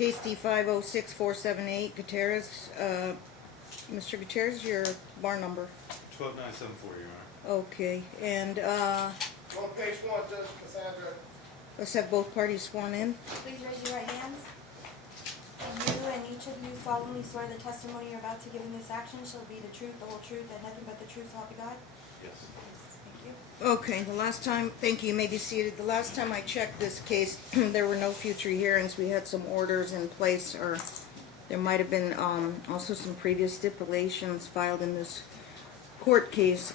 Case D506478, Gutierrez. Mr. Gutierrez, your bar number. 12974, Your Honor. Okay, and On page 1, Judge Cassandra. let's have both parties sworn in. Please raise your right hands. You and each of you solemnly swear the testimony you're about to give in this action shall be the truth, the whole truth, and nothing but the truth, so help you God? Yes. Thank you. Okay, the last time, thank you, you may be seated. The last time I checked this case, there were no future hearings. We had some orders in place, or there might have been also some previous stipulations filed in this court case.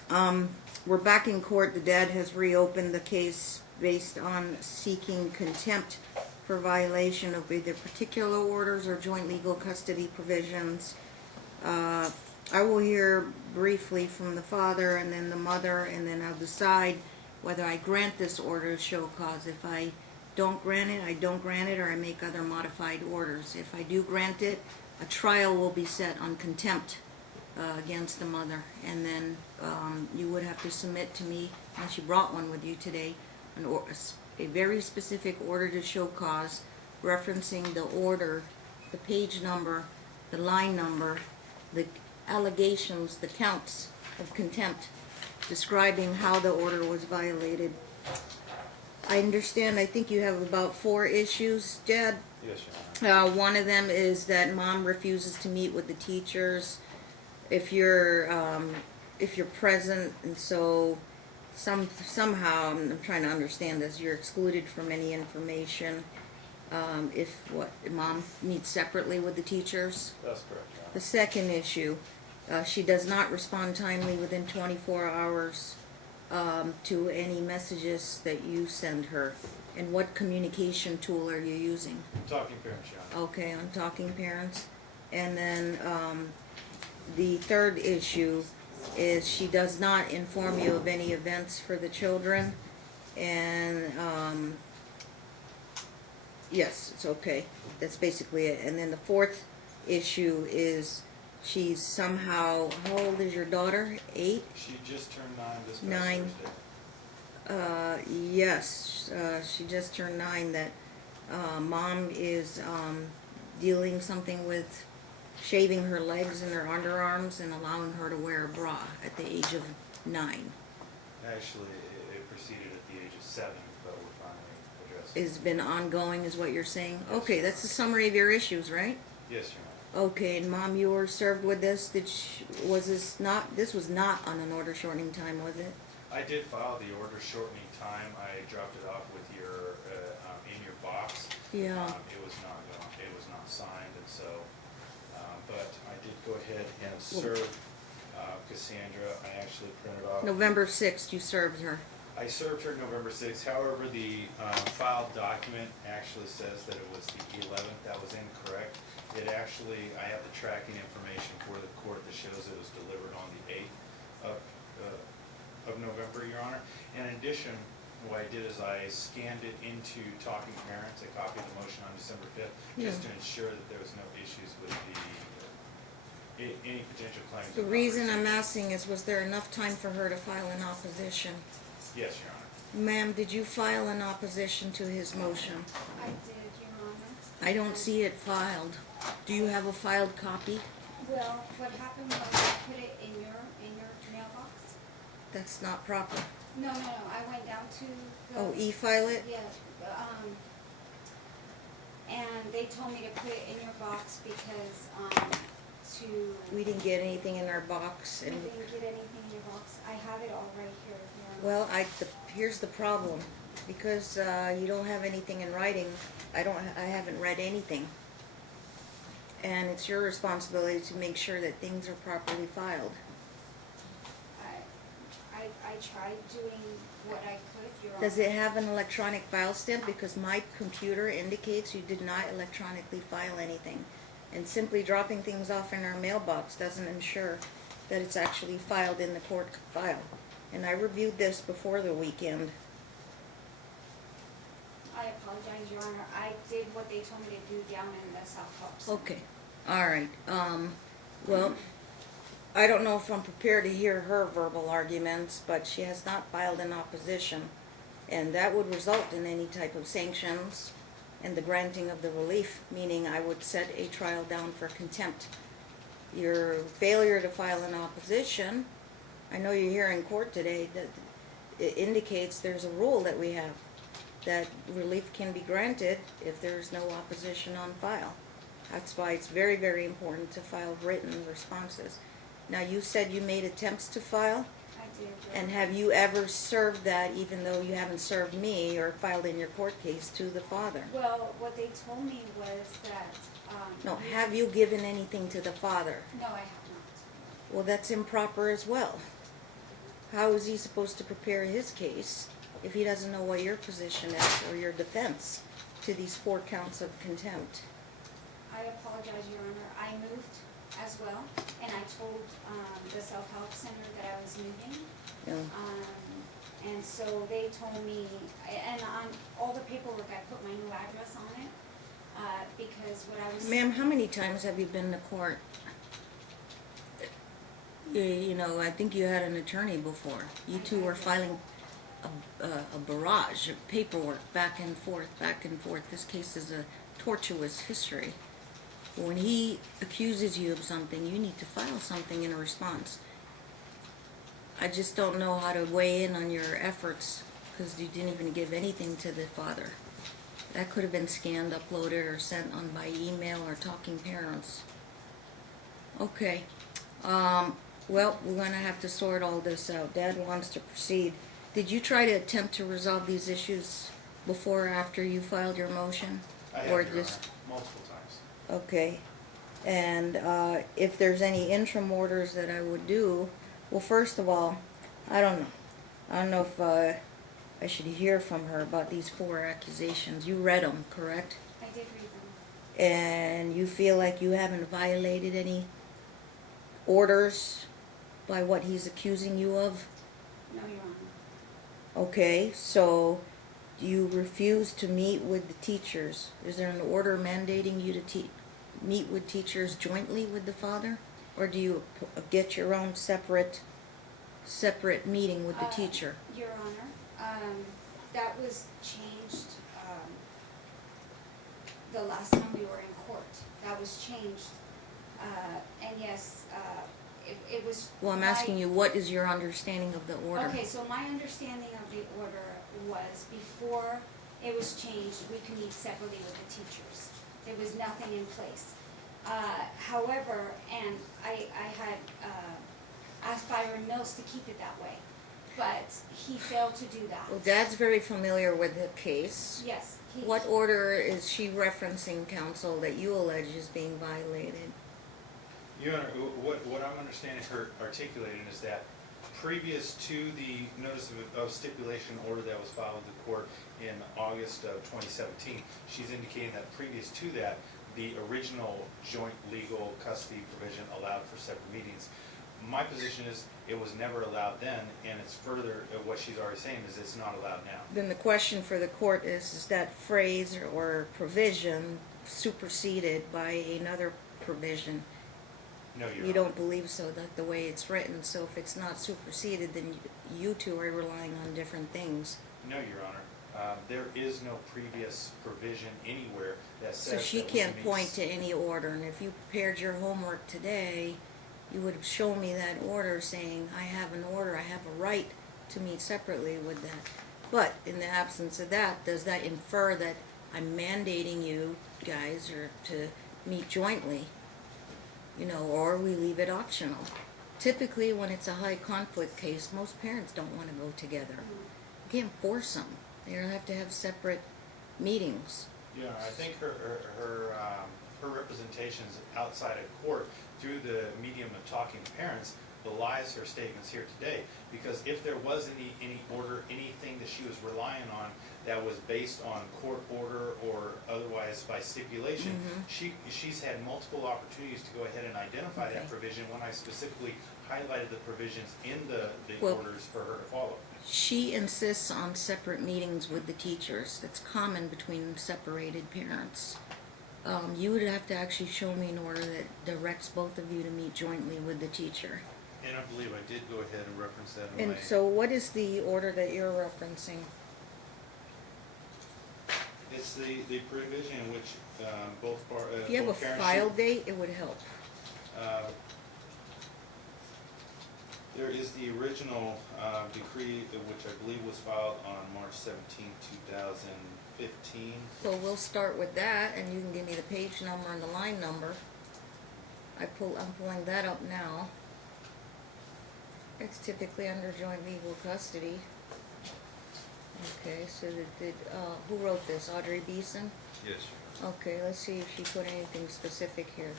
We're back in court. The dad has reopened the case based on seeking contempt for violation of either particular orders or joint legal custody provisions. I will hear briefly from the father and then the mother, and then I'll decide whether I grant this order to show cause. If I don't grant it, I don't grant it, or I make other modified orders. If I do grant it, a trial will be set on contempt against the mother, and then you would have to submit to me, unless you brought one with you today, a very specific order to show cause, referencing the order, the page number, the line number, the allegations, the counts of contempt, describing how the order was violated. I understand, I think you have about 4 issues, Dad. Yes, Your Honor. One of them is that mom refuses to meet with the teachers if you're present, and so somehow I'm trying to understand this. You're excluded from any information if mom meets separately with the teachers. That's correct, Your Honor. The second issue, she does not respond timely within 24 hours to any messages that you send her. And what communication tool are you using? Talking Parents, Your Honor. Okay, on Talking Parents. And then the third issue is she does not inform you of any events for the children. And yes, it's okay. That's basically it. And then the fourth issue is she's somehow, how old is your daughter? 8? She just turned 9 this past 9. Thursday. Yes, she just turned 9. That mom is dealing something with shaving her legs and her underarms and allowing her to wear a bra at the age of 9. Actually, it proceeded at the age of 7, but we're finally addressing it. It's been ongoing, is what you're saying? Yes. Okay, that's the summary of your issues, right? Yes, Your Honor. Okay, and Mom, you were served with this. This was not on an order shortening time, was it? I did file the order shortening time. I dropped it off with your in your box. Yeah. It was not signed, and so. But I did go ahead and serve Cassandra. I actually printed off. November 6th, you served her. I served her November 6th. However, the filed document actually says that it was the 11th. That was incorrect. It actually, I have the tracking information for the court that shows it was delivered on the 8th of November, Your Honor. And in addition, what I did is I scanned it into Talking Parents. I copied the motion on December 5th just to ensure that there was no issues with any potential claims. The reason I'm asking is, was there enough time for her to file an opposition? Yes, Your Honor. Ma'am, did you file an opposition to his motion? I did, Your Honor. I don't see it filed. Do you have a filed copy? Well, what happened was I put it in your mailbox. That's not proper. No, I went down to the. Oh, e-file it? Yeah, and they told me to put it in your box because, We didn't get anything in our box. I And didn't get anything in your box. I have it all right here, Your Honor. well, here's the problem. Because you don't have anything in writing, I haven't read anything. And it's your responsibility to make sure that things are properly filed. I tried doing what I could, Your Honor. Does it have an electronic file stamp? Because my computer indicates you did not electronically file anything. And simply dropping things off in our mailbox doesn't ensure that it's actually filed in the court file. And I reviewed this before the weekend. I apologize, Your Honor. I did what they told me to do down in the South Hopson. Okay, all right. Well, I don't know if I'm prepared to hear her verbal arguments, but she has not filed an opposition, and that would result in any type of sanctions and the granting of the relief, meaning I would set a trial down for contempt. Your failure to file an opposition, I know you're here in court today, that it indicates there's a rule that we have, that relief can be granted if there's no opposition on file. That's why it's very, very important to file written responses. Now, you said you made attempts to file, I did. and have you ever served that, even though you haven't served me or filed in your court case, to the father? Well, what they told me was that, No, have you given anything to the father? No, I have not. Well, that's improper as well. How is he supposed to prepare his case if he doesn't know what your position is or your defense to these 4 counts of contempt? I apologize, Your Honor. I moved as well, and I told the self-help center that I was moving. No. And so they told me, and on all the paperwork, I put my new address on it, because what I was. Ma'am, how many times have you been to court? You know, I think you had an attorney before. You two were filing a barrage of paperwork back and forth, back and forth. This case is a tortuous history. When he accuses you of something, you need to file something in a response. I just don't know how to weigh in on your efforts, because you didn't even give anything to the father. That could have been scanned, uploaded, or sent on by email or Talking Parents. Okay. Well, we're going to have to sort all this out. Dad wants to proceed. Did you try to attempt to resolve these issues before or after you filed your motion? I have, Or Your just Honor, multiple times. Okay. And if there's any interim orders that I would do, well, first of all, I don't know. I don't know if I should hear from her about these 4 accusations. You read them, correct? I did read them. And you feel like you haven't violated any orders by what he's accusing you of? No, Your Honor. Okay, so you refuse to meet with the teachers. Is there an order mandating you to meet with teachers jointly with the father? Or do you get your own separate meeting with the teacher? Your Honor, that was changed the last time we were in court. That was changed. And yes, it was. Well, I'm asking you, what is your understanding of the order? Okay, so my understanding of the order was before it was changed, we could meet separately with the teachers. There was nothing in place. However, and I had asked Byron Mills to keep it that way, but he failed to do that. Well, Dad's very familiar with the case. Yes. What order is she referencing, counsel, that you allege is being violated? Your Honor, what I'm understanding her articulating is that previous to the notice of stipulation order that was filed with the court in August of 2017, she's indicating that previous to that, the original joint legal custody provision allowed for separate meetings. My position is it was never allowed then, and it's further, what she's already saying is it's not allowed now. Then the question for the court is that phrase or provision superseded by another provision? No, Your You Honor. don't believe so, that the way it's written, so if it's not superseded, then you two are relying on different things. No, Your Honor. There is no previous provision anywhere that says So she that can't we point meet- to any order, and if you prepared your homework today, you would have shown me that order saying, I have an order, I have a right to meet separately with that. But in the absence of that, does that infer that I'm mandating you guys or to meet jointly? You know, or we leave it optional. Typically, when it's a high conflict case, most parents don't want to go together. You can't force them. They'll have to have separate meetings. Yeah, I think her representations outside of court through the medium of Talking Parents belies her statements here today. Because if there was any order, anything that she was relying on that was based on court order or otherwise by stipulation, she's had multiple opportunities to go ahead and identify that provision when I specifically highlighted the provisions in the Well, orders for her to follow. She insists on separate meetings with the teachers. That's common between separated parents. You would have to actually show me an order that directs both of you to meet jointly with the teacher. And I believe I did go ahead and reference that in And so what is the order that you're referencing? It It's the provision in which, If you have a both parents file should- date, it would help. There is the original decree, which I believe was filed on March 17, 2015. So we'll start with that, and you can give me the page number and the line number. I'm pulling that up now. It's typically under joint legal custody. Okay, so who wrote this? Audrey Beeson? Yes. Okay, let's see if she put anything specific here.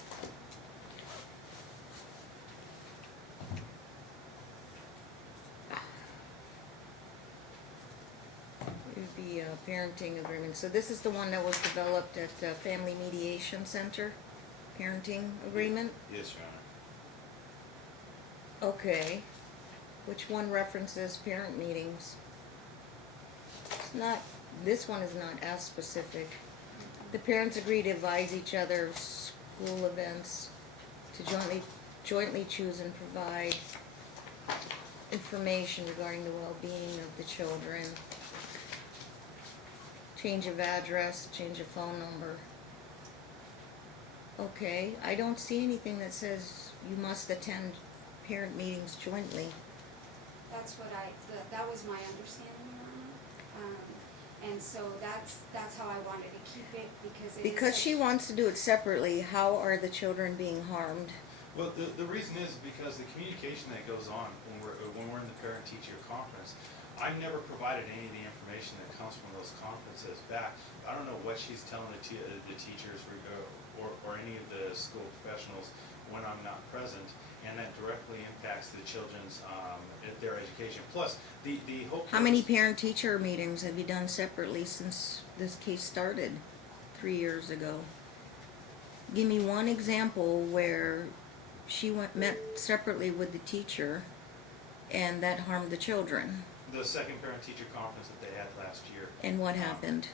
It would be a parenting agreement. So this is the one that was developed at Family Mediation Center? Parenting agreement? Yes, Your Honor. Okay. Which one references parent meetings? It's not, this one is not as specific. The parents agree to advise each other of school events, to jointly choose and provide information regarding the well-being of the children. Change of address, change of phone number. Okay, I don't see anything that says you must attend parent meetings jointly. That's what that was my understanding, Your Honor. And so that's how I wanted to keep it, because it is. Because she wants to do it separately, how are the children being harmed? Well, the reason is because the communication that goes on when we're in the parent-teacher conference, I've never provided any of the information that comes from those conferences back. I don't know what she's telling the teachers or any of the school professionals when I'm not present, and that directly impacts the children's their education. Plus, the whole. How many parent-teacher meetings have you done separately since this case started 3 years ago? Give me one example where she met separately with the teacher and that harmed the children. The second parent-teacher conference that they had last year. And what happened?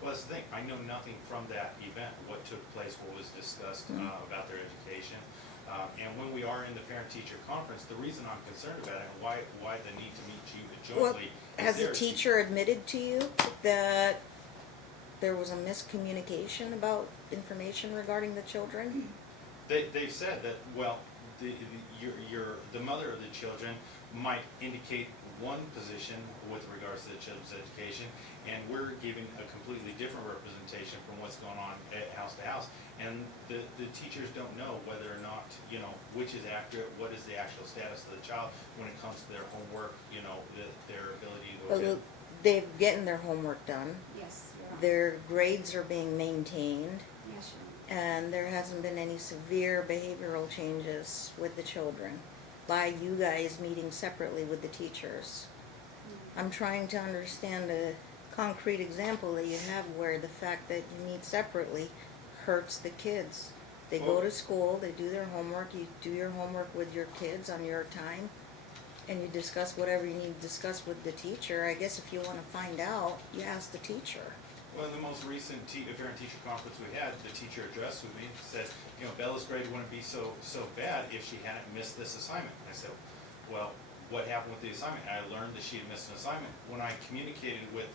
Well, that's the thing. I know nothing from that event, what took place, what was discussed about their education. And when we are in the parent-teacher conference, the reason I'm concerned about it and why the need to meet you jointly is Has the there. teacher admitted to you that there was a miscommunication about information regarding the children? They've said that, well, the mother of the children might indicate one position with regards to the children's education, and we're giving a completely different representation from what's going on at house to house. And the teachers don't know whether or not, which is accurate, what is the actual status of the child when it comes to their homework, their ability to. Well, they're getting their homework done. Yes, Your Honor. Their grades are being maintained. Yes, Your Honor. And there hasn't been any severe behavioral changes with the children by you guys meeting separately with the teachers. I'm trying to understand a concrete example that you have where the fact that you meet separately hurts the kids. They go to school, they do their homework, you do your homework with your kids on your time, and you discuss whatever you need to discuss with the teacher. I guess if you want to find out, you ask the teacher. Well, in the most recent parent-teacher conference we had, the teacher addressed with me and said, Bella's grade wouldn't be so bad if she hadn't missed this assignment. I said, well, what happened with the assignment? I learned that she had missed an assignment. When I communicated with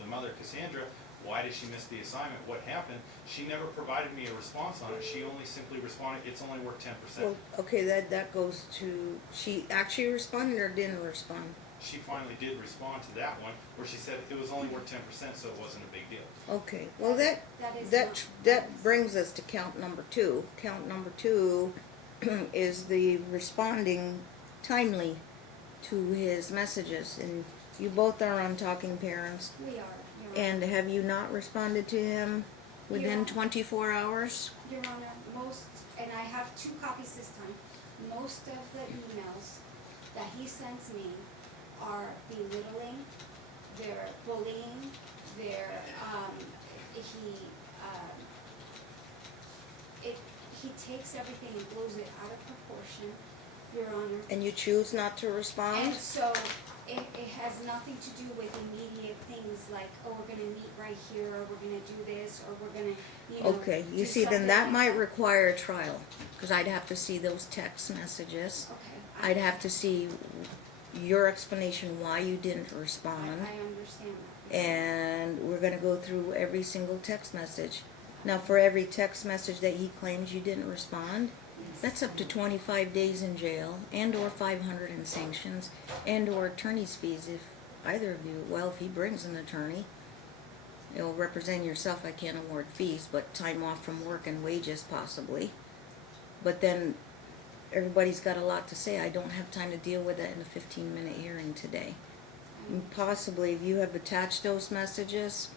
the mother, Cassandra, why did she miss the assignment? What happened? She never provided me a response on it. She only simply responded, it's only worth 10%. Well, okay, that goes to, she actually responded or didn't respond? She finally did respond to that one, where she said it was only worth 10%, so it wasn't a big deal. Okay, well that brings us to count number 2. Count number 2 is the responding timely to his messages, and you both are on Talking Parents. We are, Your Honor. And have you not responded to him within Yeah. 24 hours? Your Honor, and I have 2 copies this time, most of the emails that he sends me are belittling, they're bullying, he takes everything and blows it out of proportion, Your Honor. And you choose not to respond? And so it has nothing to do with immediate things like, oh, we're gonna meet right here, or we're gonna do this, or we're gonna, Okay, do you see, then something that like might require a trial, because I'd have to see those text messages. Okay. I'd have to see your explanation why you didn't respond. I understand that. and we're gonna go through every single text message. Now, for every text message that he claims you didn't respond, that's up to 25 days in jail, and/or 500 in sanctions, and/or attorney's fees if either of you, well, if he brings an attorney, you'll represent yourself, I can't award fees, but time off from work and wages possibly. But then everybody's got a lot to say. I don't have time to deal with that in a 15-minute hearing today. And possibly, if you have attached those messages,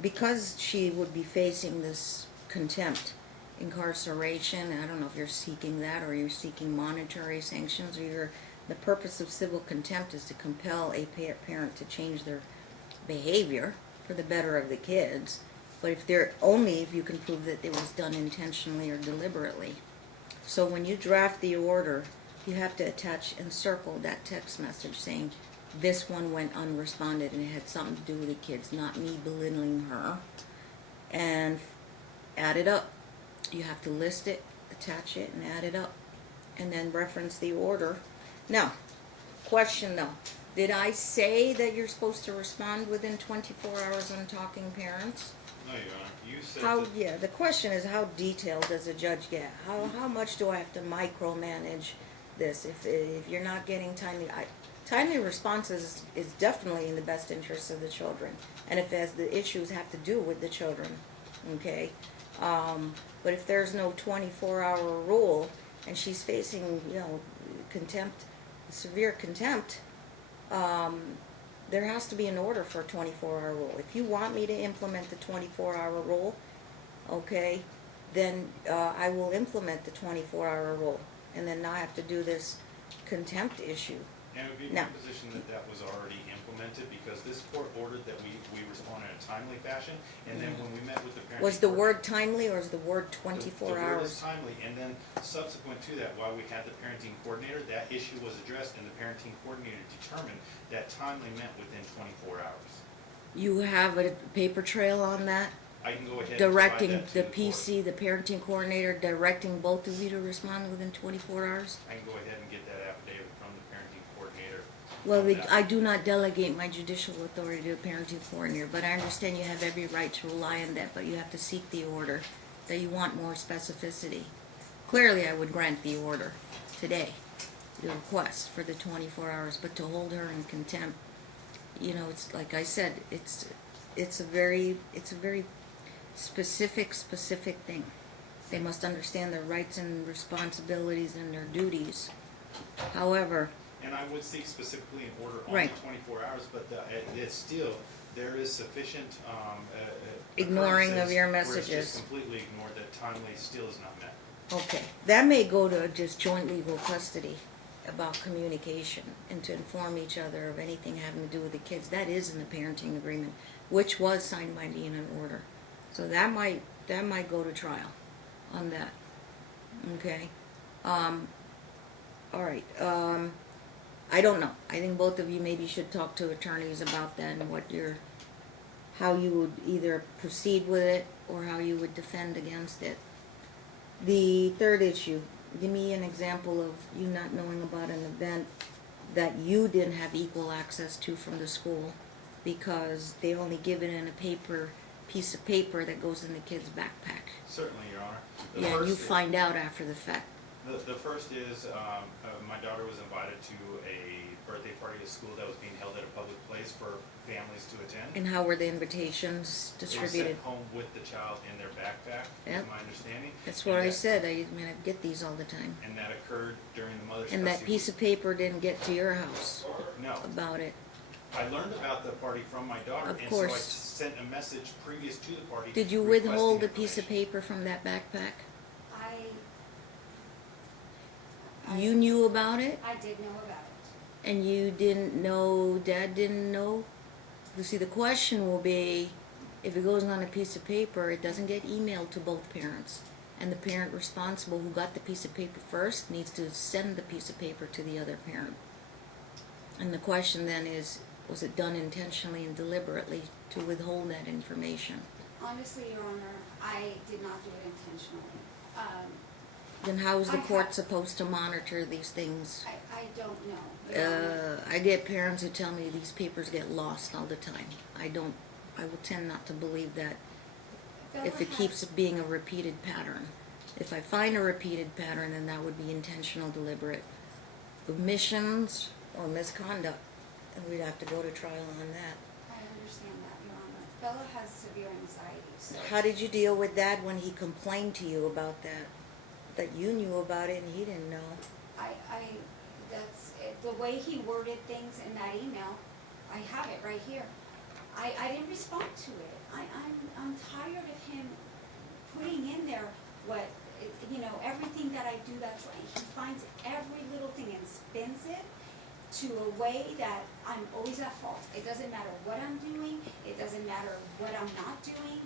because she would be facing this contempt, incarceration, I don't know if you're seeking that or you're seeking monetary sanctions, or the purpose of civil contempt is to compel a parent to change their behavior for the better of the kids. But if you can prove that it was done intentionally or deliberately. So when you draft the order, you have to attach and circle that text message saying, this one went unresponded and it had something to do with the kids, not me belittling her. And add it up. You have to list it, attach it, and add it up. And then reference the order. Now, question though. Did I say that you're supposed to respond within 24 hours on talking parents? No, Your Honor, you said How, that, yeah, the question is, how detailed does a judge get? How much do I have to micromanage this? If you're not getting timely responses is definitely in the best interest of the children. And if as the issues have to do with the children, okay? But if there's no 24-hour rule and she's facing, contempt, severe contempt, there has to be an order for a 24-hour rule. If you want me to implement the 24-hour rule, okay, then I will implement the 24-hour rule. And then now I have to do this contempt issue. and it would be my position that that was already implemented, because this court ordered that we respond in a timely fashion, and then when we met with the parents. Was the word timely or is the word 24 The word is hours? timely, and then subsequent to that, while we had the parenting coordinator, that issue was addressed, and the parenting coordinator determined that timely meant within 24 hours. You have a paper trail on that? I can go ahead and provide Directing that to the the court. PC, the parenting coordinator, directing both of you to respond within 24 hours? I can go ahead and get that affidavit from the parenting coordinator. Well, on that. I do not delegate my judicial authority to a parenting coordinator, but I understand you have every right to rely on that, but you have to seek the order, that you want more specificity. Clearly, I would grant the order today, the request for the 24 hours, but to hold her in contempt, it's like I said, it's a very specific thing. They must understand their rights and responsibilities and their duties. However, And I would seek specifically an order on Right. the 24 hours, but it's still, there is sufficient, Ignoring of occurrences your where it's messages. just completely ignored, that timely still is not met. okay, that may go to just joint legal custody about communication and to inform each other of anything having to do with the kids. That is in the parenting agreement, which was signed by me in an order. So that might go to trial on that. Okay. All right. I don't know. I think both of you maybe should talk to attorneys about that and how you would either proceed with it or how you would defend against it. The third issue, give me an example of you not knowing about an event that you didn't have equal access to from the school because they only give it in a piece of paper that goes in the kid's backpack. Certainly, Your Honor. The Yeah, and you first- find out after the fact. The first is, my daughter was invited to a birthday party at school that was being held at a public place for families to attend. And how were the invitations They were distributed? sent home with the child in their backpack, Yep. is my understanding. That's what And I that- said. I get these all the time. And that occurred during the mother's And that custody piece of paper didn't get to your house week. No. about it. I learned about the party from my daughter, Of and so I course. sent a message previous to the party. Did you requesting withhold a piece of information. paper from that backpack? I You knew about it? did know about it. And you didn't know, Dad didn't know? You see, the question will be, if it goes on a piece of paper, it doesn't get emailed to both parents. And the parent responsible who got the piece of paper first needs to send the piece of paper to the other parent. And the question then is, was it done intentionally and deliberately to withhold that information? Honestly, Your Honor, I did not do it intentionally. Then how is the I court have- supposed to monitor these things? I don't know. Your Honor. I get parents who tell me these papers get lost all the time. I will tend not to believe that if Bella it keeps being a repeated pattern. If I find a repeated pattern, then that would be intentional, deliberate omissions or misconduct, and we'd have to go to trial on that. I understand that, Your Honor. Bella has severe anxiety, so. How did you deal with that when he complained to you about that? That you knew about it and he didn't know? That's, the way he worded things in that email, I have it right here. I didn't respond to it. I'm tired of him putting in there what, you know, everything that I do that's right. He finds every little thing and spins it to a way that I'm always at fault. It doesn't matter what I'm doing, it doesn't matter what I'm not doing,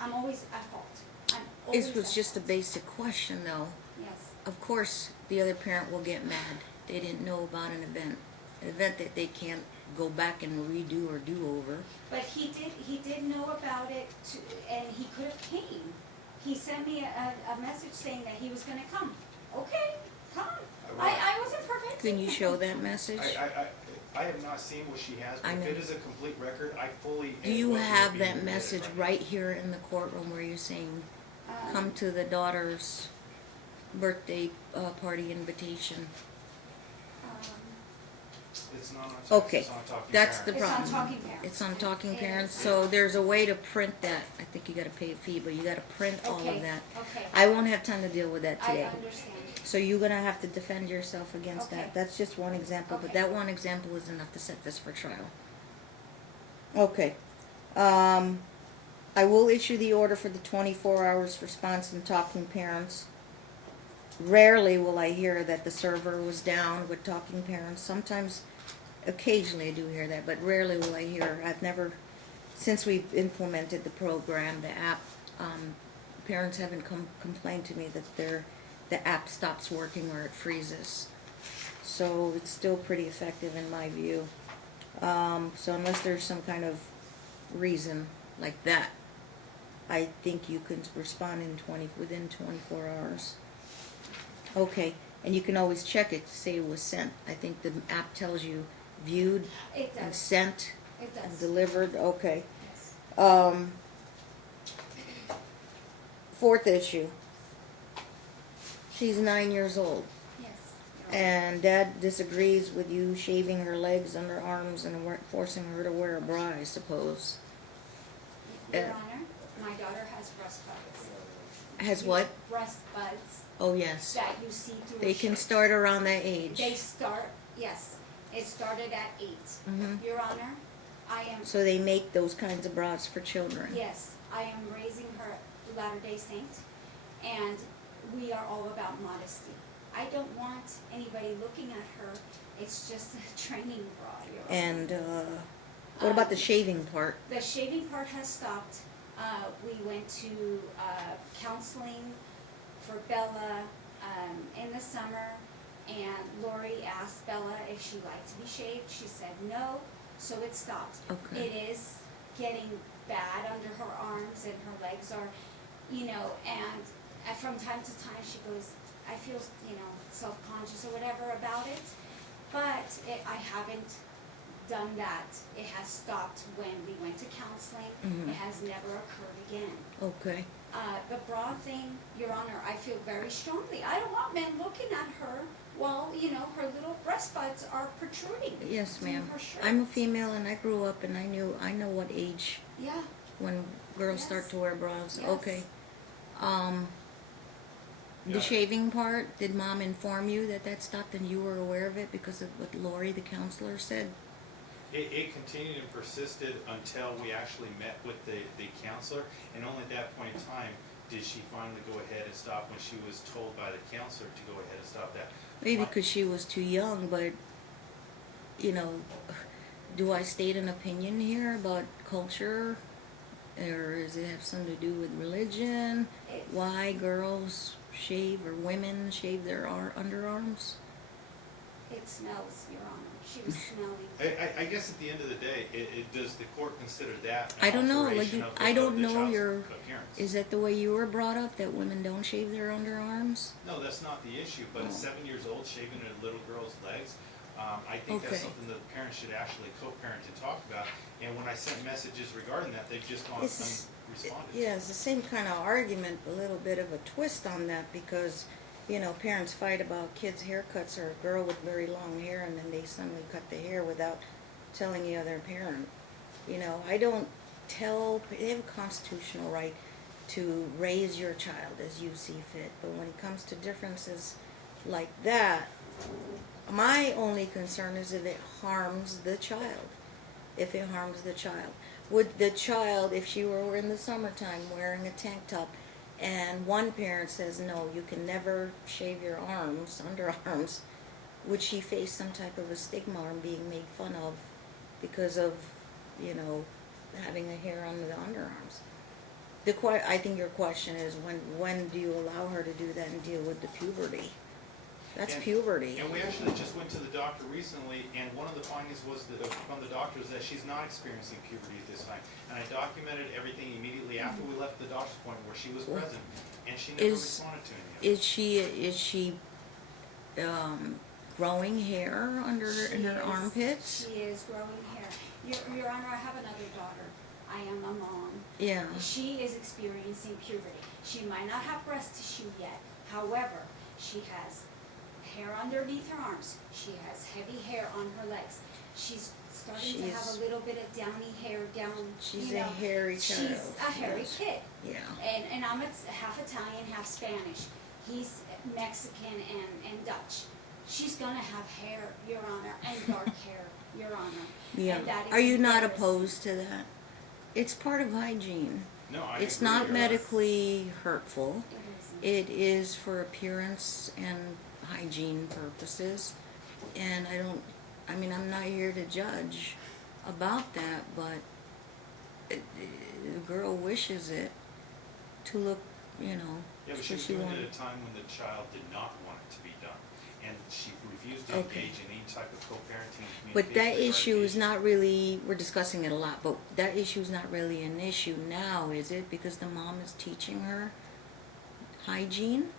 I'm always at fault. I'm always It was at just a fault. basic question though. Yes. Of course, the other parent will get mad. They didn't know about an event that they can't go back and redo or do over. But he did know about it and he could have came. He sent me a message saying that he was gonna come. Okay, come. I wasn't perfect. Can you show that message? I have not seen what she has, but I if know. it is a complete record, I fully. Do you have that it message right here in the courtroom where you're saying, come to the daughter's birthday party invitation? It's not on. Okay, It's on Talking that's the Parents. It's on problem. Talking Parents. It's on Talking It Parents, is. so there's a way to print that. I think you gotta pay a fee, but you gotta print all Okay, of that. okay. I won't have time to deal with that I today. understand. So you're gonna have to defend yourself against Okay. that. That's just one example, but Okay. that one example is enough to set this for trial. Okay. I will issue the order for the 24 hours response in Talking Parents. Rarely will I hear that the server was down with Talking Parents. Sometimes, occasionally I do hear that, but rarely will I hear. I've never, since we've implemented the program, the app, parents haven't complained to me that the app stops working or it freezes. So it's still pretty effective in my view. So unless there's some kind of reason like that, I think you can respond within 24 hours. Okay, and you can always check it to say it was sent. I think the app tells you viewed It and does. sent It and does. delivered. Okay. Yes. Fourth issue. She's 9 years old, Yes. and Dad disagrees with you shaving her legs, underarms, and forcing her to wear a bra, I suppose. Your Honor, my daughter has breast buds. Has what? Breast buds Oh, yes. that you see through They a can shirt. start around that age. They start, yes, it started at 8. Mhm. Your Honor, I am, So they make those kinds of bras for children. yes, I am raising her Latter-day Saint, and we are all about modesty. I don't want anybody looking at her, it's just a training bra, Your Honor. And what about the shaving part? The shaving part has stopped. We went to counseling for Bella in the summer, and Lori asked Bella if she liked to be shaved. She said no, so it stopped. Okay. It is getting bad under her arms, and her legs are, you know, and from time to time she goes, I feel, you know, self-conscious or whatever about it, but I haven't done that. It has stopped when we went to counseling. Mhm. It has never occurred again. Okay. The bra thing, Your Honor, I feel very strongly. I don't want men looking at her while, you know, her little breast buds are protruding. Yes, through ma'am. her shirt. I'm a female and I grew up and I know what age Yeah, when girls Yes. start to wear bras. Yes. Okay. The Yeah. shaving part, did Mom inform you that that stopped and you were aware of it because of what Lori, the counselor, said? It continued and persisted until we actually met with the counselor, and only at that point in time did she finally go ahead and stop when she was told by the counselor to go ahead and stop that. Maybe My- because she was too young, but, you know, do I state an opinion here about culture? Or does it have something to do with religion? It- Why girls shave or women shave their underarms? it smells, Your Honor. She was smelly. I guess at the end of the day, does the court consider that I an don't know, like alteration you- of I don't the know child's your- appearance? Is that the way you were brought up, that women don't shave their underarms? No, that's not the issue, but Oh. at 7 years old, shaving a little girl's legs, I think that's Okay. something that the parents should actually co-parent and talk about. And when I sent messages regarding that, they've just gone It's, unresponded. yeah, it's the same kind of argument, a little bit of a twist on that, because, you know, parents fight about kids' haircuts or a girl with very long hair and then they suddenly cut the hair without telling the other parent. You know, I don't tell, they have a constitutional right to raise your child as you see fit, but when it comes to differences like that, my only concern is if it harms the child. If it harms the child. Would the child, if she were in the summertime wearing a tank top, and one parent says, no, you can never shave your arms, underarms, would she face some type of a stigma or being made fun of because of, you know, having a hair on the underarms? I think your question is, when do you allow her to do that and deal with the puberty? That's And- puberty. And we actually just went to the doctor recently, and one of the findings was from the doctor is that she's not experiencing puberty at this time. And I documented everything immediately after we left the doctor's appointment where she was present, and she never responded to any of it. Is she growing hair in her armpits? She is growing hair. Your Honor, I have another daughter. I am a mom. Yeah. She is experiencing puberty. She might not have breast tissue yet. However, she has hair underneath her arms. She has heavy hair on her legs. She's starting to have She's- a little bit of downy hair down. She's you a know, hairy child. She's a hairy Yes. kid. Yeah. And I'm half Italian, half Spanish. He's Mexican and Dutch. She's gonna have hair, Your Honor, and dark hair, Your Honor. Yeah. And that is Are you not embarrassing. opposed to that? It's part of hygiene. No, I It's agree, not Your Honor. medically hurtful. It isn't. It is for appearance and hygiene purposes. And I'm not here to judge about that, but the girl wishes it to look, you know, Yeah, but so she was she doing it wanted. at a time when the child did not want it to be done. And she refused to Okay. engage in any type of co-parenting communication. But that regarding issue the is not really, we're discussing it a lot, but that issue is not really an issue now, is it? Because the mom is teaching her hygiene?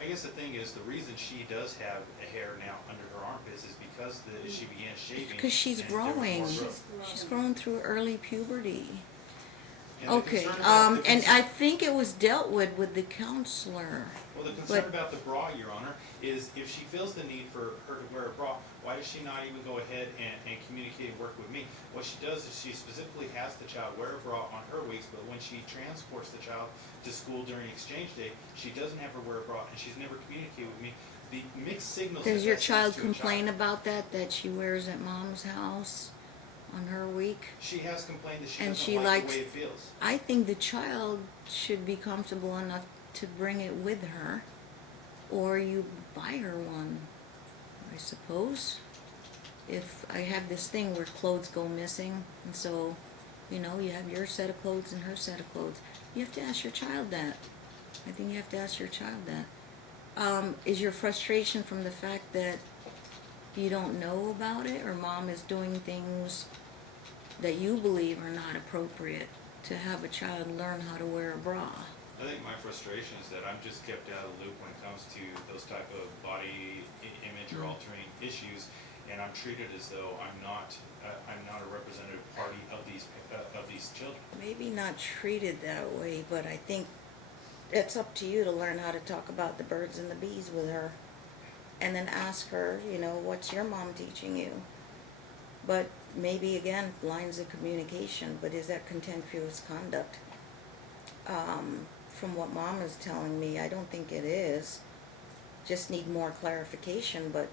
I guess the thing is, the reason she does have a hair now under her armpits is because she began shaving. Because she's and there was more growing. growth. She's growing through early puberty. And the Okay, concern about the and concern- I think it was dealt with the counselor. Well, the concern but- about the bra, Your Honor, is if she feels the need for her to wear a bra, why does she not even go ahead and communicate and work with me? What she does is she specifically has the child wear a bra on her weeks, but when she transports the child to school during exchange day, she doesn't have her wear a bra, and she's never communicated with me. The mixed signals. Does that your that child sends to a complain about that she wears at mom's house on her week? She has complained that she And doesn't she like likes- the way it feels. I think the child should be comfortable enough to bring it with her, or you buy her one, I suppose. If I have this thing where clothes go missing, and so, you know, you have your set of clothes and her set of clothes, you have to ask your child that. I think you have to ask your child that. Is your frustration from the fact that you don't know about it, or mom is doing things that you believe are not appropriate to have a child learn how to wear a bra? I think my frustration is that I'm just kept out of the loop when it comes to those type of body image or altering issues, and I'm treated as though I'm not a representative party of these children. Maybe not treated that way, but I think it's up to you to learn how to talk about the birds and the bees with her. And then ask her, you know, what's your mom teaching you? But maybe, again, lines of communication, but is that contemptuous conduct? From what mom is telling me, I don't think it is. Just need more clarification, but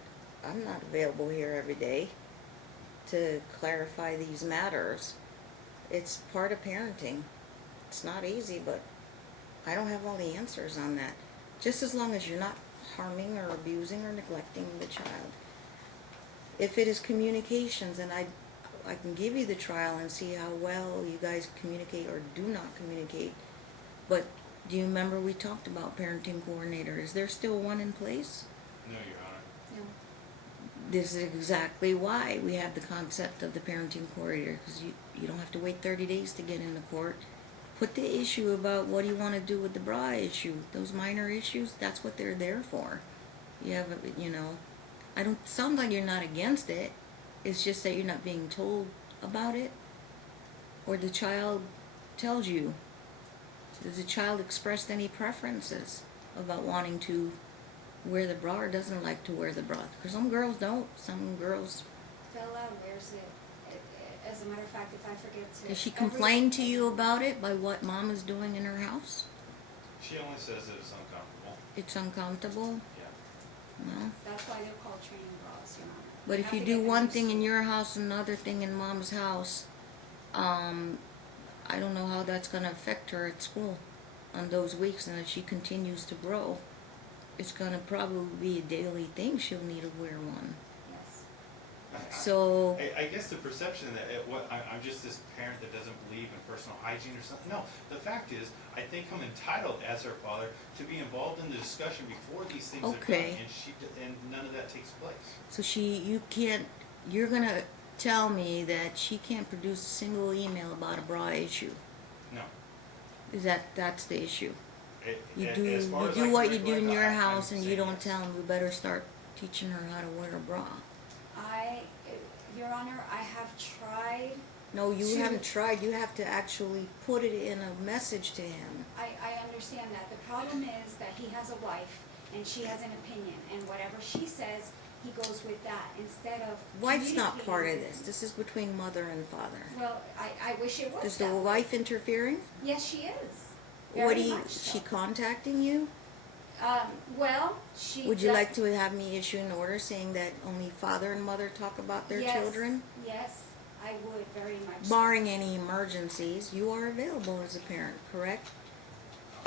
I'm not available here every day to clarify these matters. It's part of parenting. It's not easy, but I don't have all the answers on that. Just as long as you're not harming or abusing or neglecting the child. If it is communications, and I can give you the trial and see how well you guys communicate or do not communicate. But do you remember we talked about parenting coordinator? Is there still one in place? No, Your Honor. No. This is exactly why we have the concept of the parenting coordinator, because you don't have to wait 30 days to get into court put the issue about what do you want to do with the bra issue. Those minor issues, that's what they're there for. You have, I don't sound like you're not against it. It's just that you're not being told about it, or the child tells you. Does the child express any preferences about wanting to wear the bra or doesn't like to wear the bra? Because some girls don't. Some girls. Bella wears it. As a matter of fact, if I forget to. Does she complain to you about it by what mom is doing in her house? She only says that it's uncomfortable. It's uncomfortable. Yeah. No. That's why they're called training bras, Your Honor. But if have you to do get them one used thing to in it. your house and another thing in mom's house, I don't know how that's going to affect her at school on those weeks. And if she continues to grow, it's going to probably be a daily thing. She'll need to wear one. Yes. So, I guess the perception that I'm just this parent that doesn't believe in personal hygiene or something. No, the fact is, I think I'm entitled as her father to be involved in the discussion before these things are Okay. done, and none of that takes place. so you can't, you're going to tell me that she can't produce a single email about a bra issue. No. That's the issue. You As do far as I you can what you do recollect, in your I'm house, and you saying don't yes. tell them we better start teaching her how to wear a bra. Your Honor, I have tried. No, you To- haven't tried. You have to actually put it in a message to him. I understand that. The problem is that he has a wife and she has an opinion, and whatever she says, he goes with that instead of. Wife's not part of communicating. this. This is between mother and father. Well, I wish it was Is that the way. wife interfering? Yes, she is. What Very do you? much Is so. she contacting you? Well, she. Would you does- like to have me issue an order saying that only father and mother talk about their Yes, children? Yes, I would very much. so. Barring any emergencies, you are available as a parent, correct?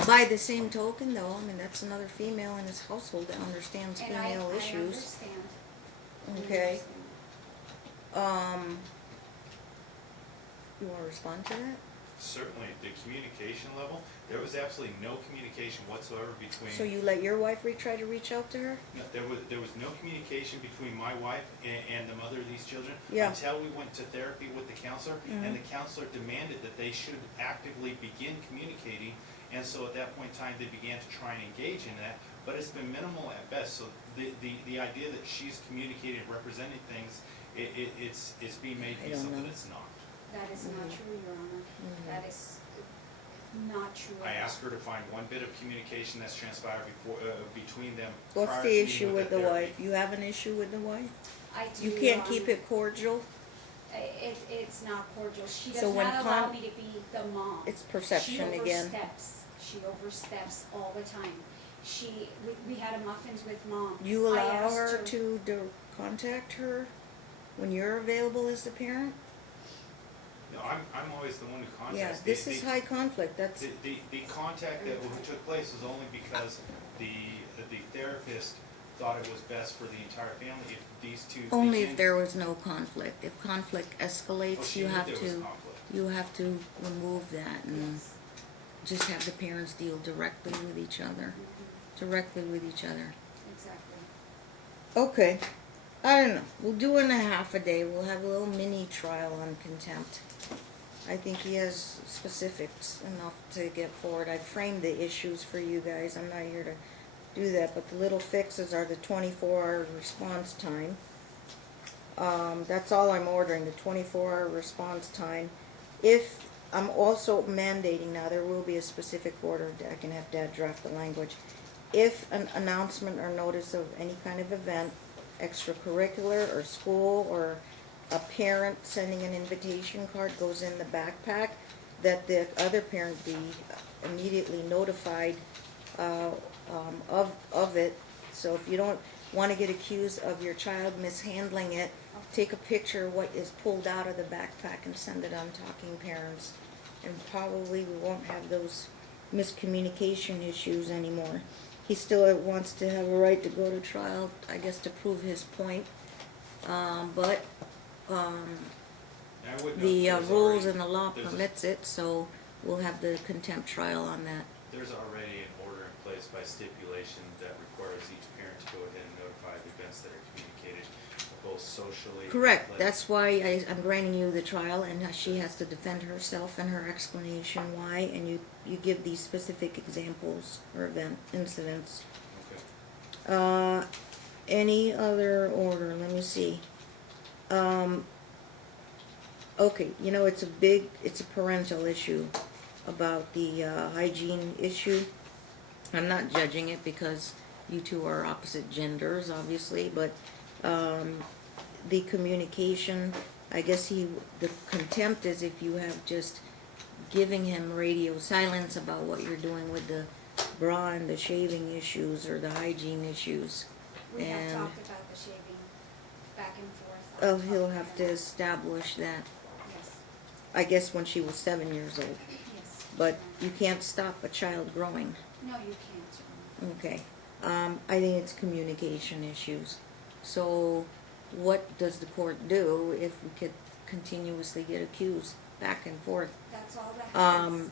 By the same token, though, I mean, that's another female in his household that understands And female I issues. understand. I Okay. understand. You want to respond to that? Certainly, the communication level, there was absolutely no communication whatsoever between. So you let your wife try to reach out to her? No, there was no communication between my wife and the mother of these children Yeah. until we went to therapy with the counselor, Mhm. and the counselor demanded that they should actively begin communicating, and so at that point in time, they began to try and engage in that, but it's been minimal at best. So the idea that she's communicating and representing things, it's being made to I be don't something know. it's not. That is not Mhm. true, Your Honor. Mhm. That is not true. I at all. asked her to find one bit of communication that's transpired between them. What's prior the to issue meeting with the that wife? therapy. You have an issue with the wife? I do, You Your can't keep Honor. it cordial? It's not cordial. She So does when not allow con- me to be the mom. It's perception She again. oversteps. She oversteps all the time. We had a muffins with mom. You I allow asked her to contact her when you're available as the parent? No, I'm always the one who contacts. Yeah, this is high conflict. That's, The contact that took place was only because the therapist thought it was best for the entire family if these two. only if begin- there was no conflict. If conflict Well, escalates, she you knew have there was to, conflict. you have to remove that and Yes. just have the parents deal directly with each other. Mhm. Directly with each other. Exactly. Okay. I don't know. We'll do it in a half a day. We'll have a little mini trial on contempt. I think he has specifics enough to get forward. I framed the issues for you guys. I'm not here to do that, but the little fixes are the 24-hour response time. That's all I'm ordering, the 24-hour response time. If I'm also mandating now, there will be a specific order. I can have Dad draft the language. If an announcement or notice of any kind of event, extracurricular or school or a parent sending an invitation card goes in the backpack, that the other parent be immediately notified of it. So if you don't want to get accused of your child mishandling it, take a picture of what is pulled out of the backpack and send it on Talking Parents. And probably we won't have those miscommunication issues anymore. He still wants to have a right to go to trial, I guess, to prove his point. But And I would note the there's rules already- and the law there's a- permits it, so we'll have the contempt trial on that. There's already an order in place by stipulation that requires each parent to go ahead and notify the events that are communicated. both socially. Correct, athletic- that's why I'm granting you the trial, and she has to defend herself and her explanation why, and you give these specific examples or incidents. Okay. Any other order, let me see. Okay, you know, it's a parental issue about the hygiene issue. I'm not judging it because you two are opposite genders, obviously, but the communication, I guess the contempt is if you have just giving him radio silence about what you're doing with the bra and the shaving issues or the hygiene issues. We have And talked about the shaving back and forth. oh, he'll have to establish that, Yes, I guess when she was 7 years old. yes. But you can't stop a child growing. No, you can't. Okay. I think it's communication issues. So what does the court do if we could continuously get accused back and forth? That's all that happens.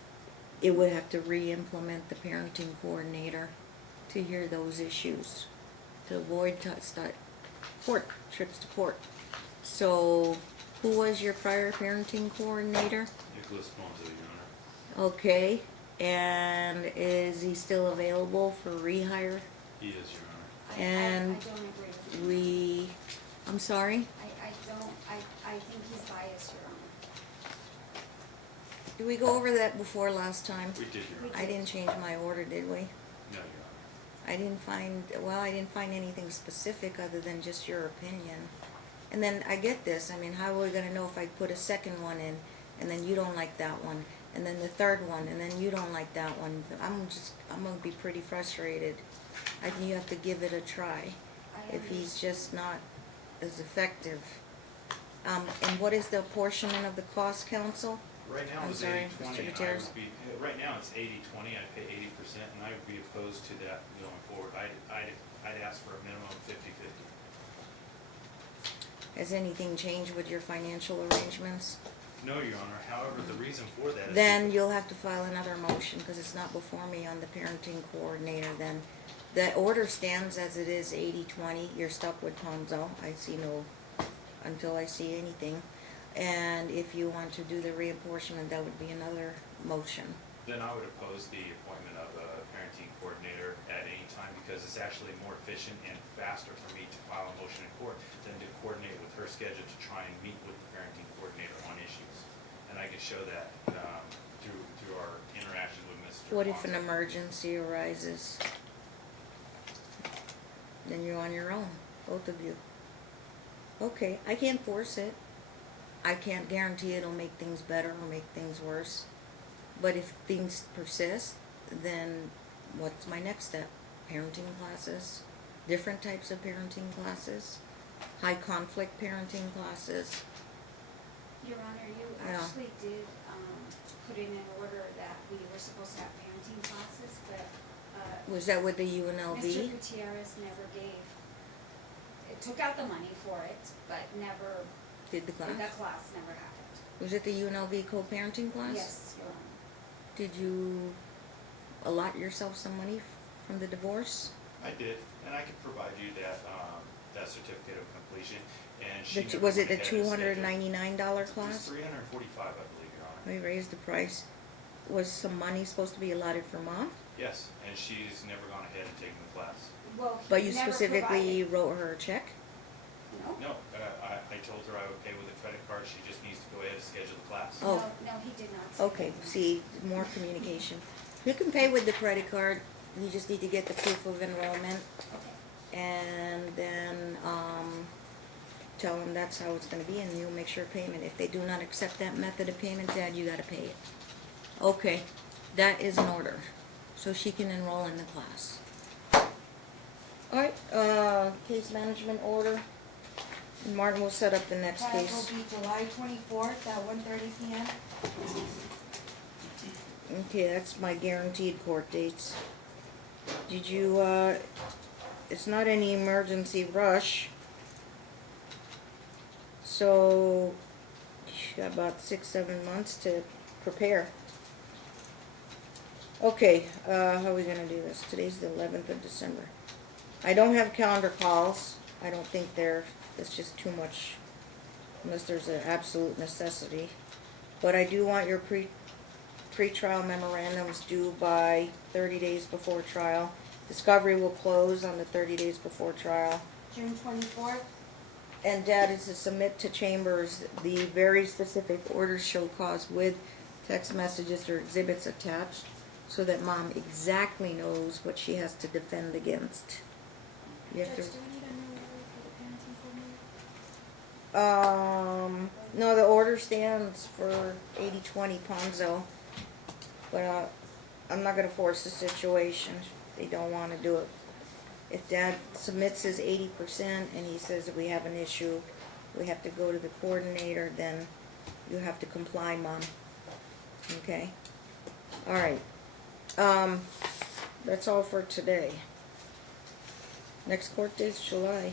It would have to re-implement the parenting coordinator to hear those issues, to avoid court trips to court. So who was your prior parenting coordinator? Nicholas Ponzo, Your Honor. Okay. And is he still available for rehire? He is, Your Honor. and I don't agree with you. I'm sorry? I think he's biased, Your Honor. Did we go over that before last time? We did, Your Honor. I didn't change my order, did we? No, Your Honor. I didn't find anything specific other than just your opinion. And then I get this, I mean, how are we gonna know if I put a second one in, and then you don't like that one, and then the third one, and then you don't like that one? I'm gonna be pretty frustrated. I think you have to give it a try, if he's just not as effective. And what is the apportionment of the cost, counsel? Right now I'm it's sorry, 80/20, Mr. and I Gutierrez. would be, right now it's 80/20, I pay 80%, and I would be opposed to that going forward. I'd ask for a minimum of 50/50. Has anything changed with your financial arrangements? No, Your Honor, however, the reason for that is. Then you'll have to file another motion, because it's not before me on the parenting coordinator then. The order stands as it is, 80/20, you're stuck with Ponzo, until I see anything. And if you want to do the reapportionment, that would be another motion. Then I would oppose the appointment of a parenting coordinator at any time, because it's actually more efficient and faster for me to file a motion in court than to coordinate with her schedule to try and meet with the parenting coordinator on issues. And I can show that through our interaction with Mr. What if an Ponzo. emergency arises? Then you're on your own, both of you. Okay, I can't force it. I can't guarantee it'll make things better or make things worse. But if things persist, then what's my next step? Parenting classes, different types of parenting classes, high conflict parenting classes. Your Honor, you Yeah. actually did, put in an order that we were supposed to have parenting classes, but, Was that with the Mr. UNLV? Gutierrez never gave, it took out the money for it, but never, Did the class? that class never happened. Was it the UNLV co-parenting class? Yes, Your Honor. Did you allot yourself some money from the divorce? I did, and I could provide you that certificate of completion, and she. never Was it went the ahead and scheduled- $299 It was class? $345, I believe, Your Honor. We raised the price. Was some money supposed to be allotted for mom? Yes, and she's never gone ahead and taken the class. Well, he But you never specifically provided- wrote her a check? No, No, I told her I would pay with a credit card, she just needs to go ahead and schedule the class. Oh. no, he did not. say Okay, that. see, more communication. You can pay with the credit card, you just need to get the proof of enrollment, Okay. and then, tell them that's how it's gonna be, and you'll make sure payment. If they do not accept that method of payment, Dad, you gotta pay it. Okay, that is an order, so she can enroll in the class. Alright, case management order. Martin will set up the next Trial case. will be July 24th at 1:30 p.m. Okay, that's my guaranteed court dates. Did you, it's not any emergency rush. So, you got about 6-7 months to prepare. Okay, how are we gonna do this? Today's the 11th of December. I don't have calendar calls. I don't think they're It's just too much, unless there's an absolute necessity. But I do want your pre-trial memorandums due by 30 days before trial. Discovery will close on the 30 days before trial. June 24th. And Dad is to submit to Chambers the very specific orders show cause with text messages or exhibits attached, so that Mom exactly knows what she has to defend against. You have to. Judge, do we need a new order for the parenting formula? No, the order stands for 80-20 Ponzo, but I'm not gonna force the situation. They don't wanna do it. If Dad submits his 80% and he says that we have an issue, we have to go to the coordinator, then you have to comply, Mom. Okay? Alright. That's all for today. Next court date's July.